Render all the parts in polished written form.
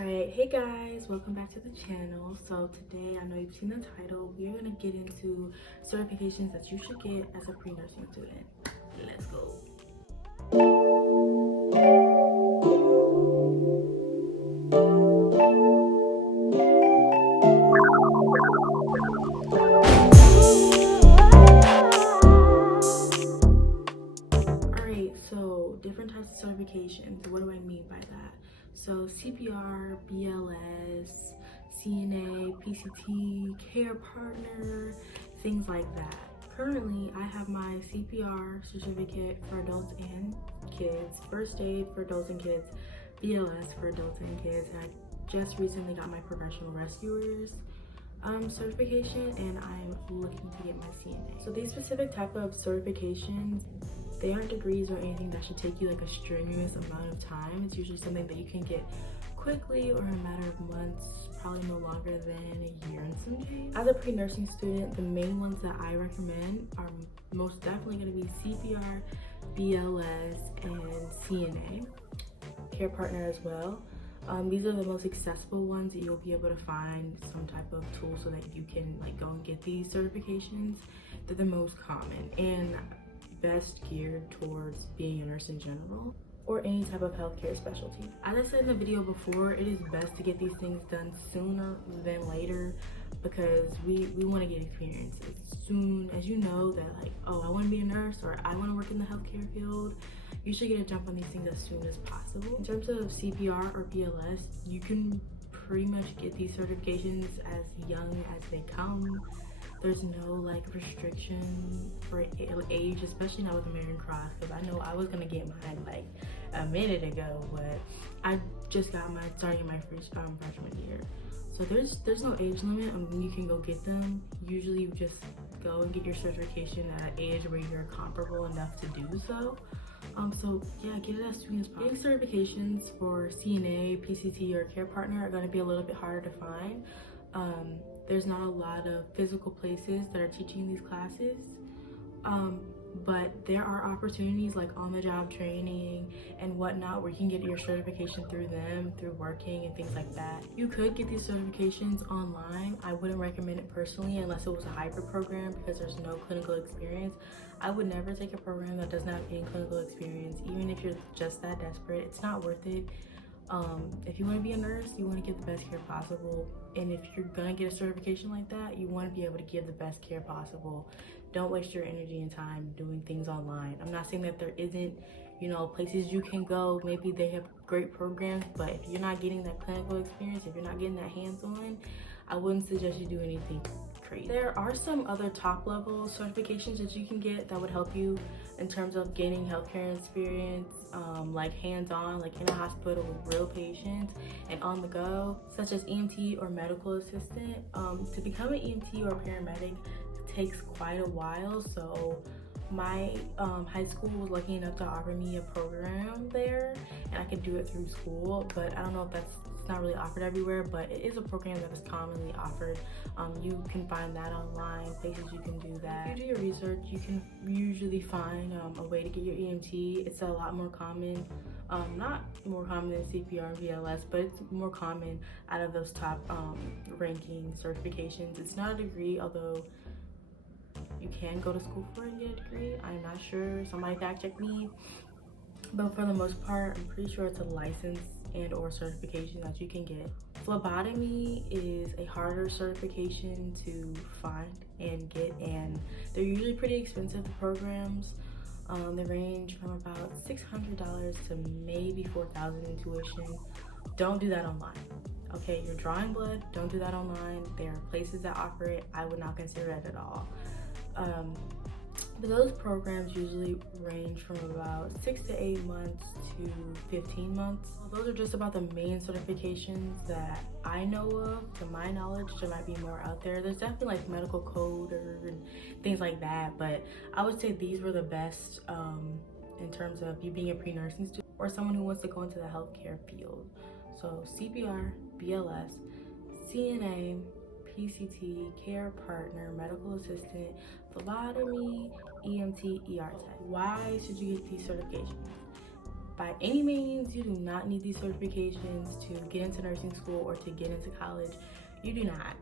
Alright, hey guys, welcome back to the channel. So today, I know you've seen the title, we are going to get into certifications that you should get as a pre-nursing student. Let's go. Alright, so different types of certifications. What do I mean by that? So CPR, BLS, CNA, PCT, care partner, things like that. Currently, I have my CPR certificate for adults and kids, first aid for adults and kids, BLS for adults and kids, and I just recently got my professional rescuers certification, and I'm looking to get my CNA. So these specific type of certifications, they aren't degrees or anything that should take you like a strenuous amount of time. It's usually something that you can get quickly or in a matter of months, probably no longer than a year and some change. As a pre-nursing student, the main ones that I recommend are most definitely going to be CPR, BLS, and CNA, care partner as well. These are the most accessible ones that you'll be able to find some type of tool so that you can like go and get these certifications. They're the most common and best geared towards being a nurse in general or any type of healthcare specialty. As I said in the video before, it is best to get these things done sooner than later because we want to get experience as soon as you know that like, oh, I want to be a nurse or I want to work in the healthcare field. You should get a jump on these things as soon as possible. In terms of CPR or BLS, you can pretty much get these certifications as young as they come. There's no like restriction for age, especially not with American Cross, because I know I was gonna get mine like a minute ago, but I just got mine starting my freshman year. So there's no age limit on when you can go get them. Usually you just go and get your certification at an age where you're comparable enough to do so. So yeah, get it as soon as possible. Getting certifications for CNA, PCT, or care partner are going to be a little bit harder to find. There's not a lot of physical places that are teaching these classes, but there are opportunities like on-the-job training and whatnot where you can get your certification through them, through working and things like that. You could get these certifications online. I wouldn't recommend it personally unless it was a hybrid program because there's no clinical experience. I would never take a program that doesn't have any clinical experience, even if you're just that desperate. It's not worth it. If you want to be a nurse, you want to get the best care possible, and if you're gonna get a certification like that, you want to be able to give the best care possible. Don't waste your energy and time doing things online. I'm not saying that there isn't, places you can go, maybe they have great programs, but if you're not getting that clinical experience, if you're not getting that hands-on, I wouldn't suggest you do anything crazy. There are some other top level certifications that you can get that would help you in terms of gaining healthcare experience, like hands-on, like in a hospital with real patients and on the go, such as EMT or medical assistant. To become an EMT or paramedic takes quite a while, so my high school was lucky enough to offer me a program there and I could do it through school, but I don't know if it's not really offered everywhere, but it is a program that is commonly offered. You can find that online, places you can do that. If you do your research, you can usually find a way to get your EMT. It's a lot more common, not more common than CPR and BLS, but it's more common out of those top ranking certifications. It's not a degree, although you can go to school for it and get a degree. I'm not sure, somebody fact check me. But for the most part, I'm pretty sure it's a license and or certification that you can get. Phlebotomy is a harder certification to find and get, and they're usually pretty expensive, the programs. They range from about $600 to maybe $4,000 in tuition. Don't do that online. Okay, you're drawing blood, don't do that online. There are places that offer it. I would not consider it at all. But those programs usually range from about 6 to 8 months to 15 months. Those are just about the main certifications that I know of. To my knowledge, there might be more out there. There's definitely like medical coder and things like that, but I would say these were the best in terms of you being a pre-nursing student or someone who wants to go into the healthcare field. So CPR, BLS, CNA, PCT, care partner, medical assistant, phlebotomy, EMT, ER tech. Why should you get these certifications? by any means, you do not need these certifications to get into nursing school or to get into college. You do not.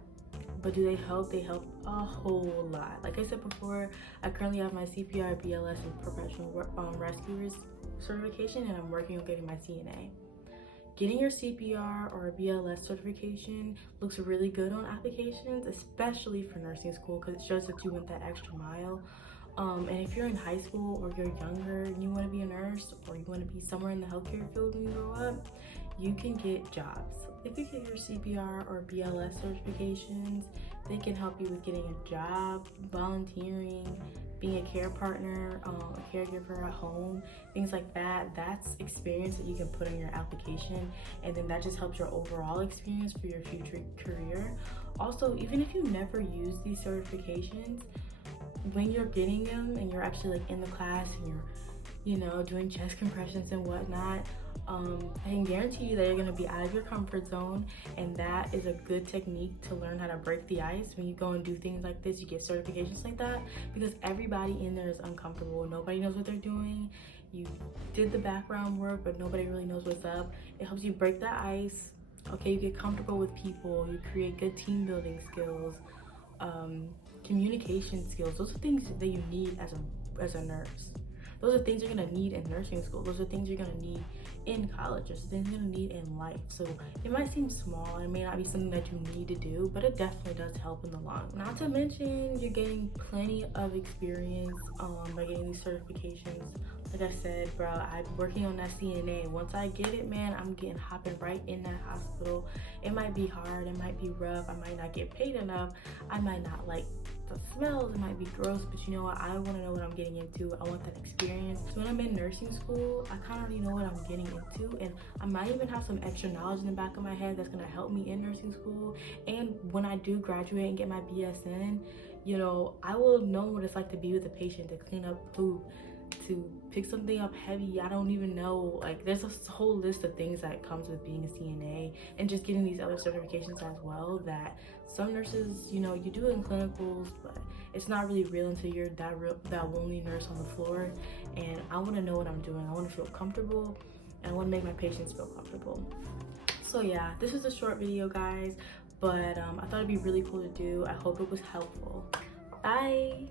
But do they help? They help a whole lot. Like I said before, I currently have my CPR, BLS, and professional rescuers certification, and I'm working on getting my CNA. Getting your CPR or BLS certification looks really good on applications, especially for nursing school, because it shows that you went that extra mile. And if you're in high school or you're younger and you want to be a nurse or you want to be somewhere in the healthcare field when you grow up, you can get jobs. If you get your CPR or BLS certifications, they can help you with getting a job, volunteering, being a care partner, a caregiver at home, things like that. That's experience that you can put in your application, and then that just helps your overall experience for your future career. Also, even if you never use these certifications, when you're getting them and you're actually like in the class and you're, you know, doing chest compressions and whatnot, I can guarantee you that you're gonna be out of your comfort zone, and that is a good technique to learn how to break the ice. When you go and do things like this, you get certifications like that, because everybody in there is uncomfortable. Nobody knows what they're doing. You did the background work, but nobody really knows what's up. It helps you break that ice. Okay, you get comfortable with people. You create good team building skills, communication skills. Those are things that you need as a nurse. Those are things you're gonna need in nursing school. Those are things you're gonna need in college. Those are things you're gonna need in life. So it might seem small, it may not be something that you need to do, but it definitely does help in the long run. Not to mention, you're getting plenty of experience by getting these certifications. Like I said, bro, I'm working on that CNA. Once I get it, man, I'm hopping right in that hospital. It might be hard, it might be rough, I might not get paid enough, I might not like the smells, it might be gross, but you know what, I want to know what I'm getting into. I want that experience. So when I'm in nursing school, I kind of already know what I'm getting into, and I might even have some extra knowledge in the back of my head that's going to help me in nursing school. And when I do graduate and get my BSN, you know, I will know what it's like to be with a patient, to clean up food, to pick something up heavy. I don't even know, like, there's a whole list of things that comes with being a CNA and just getting these other certifications as well, that some nurses, you know, you do it in clinicals, but it's not really real until you're that only nurse on the floor. And I want to know what I'm doing. I want to feel comfortable, and I want to make my patients feel comfortable. So yeah, this is a short video, guys, but I thought it'd be really cool to do. I hope it was helpful. Bye.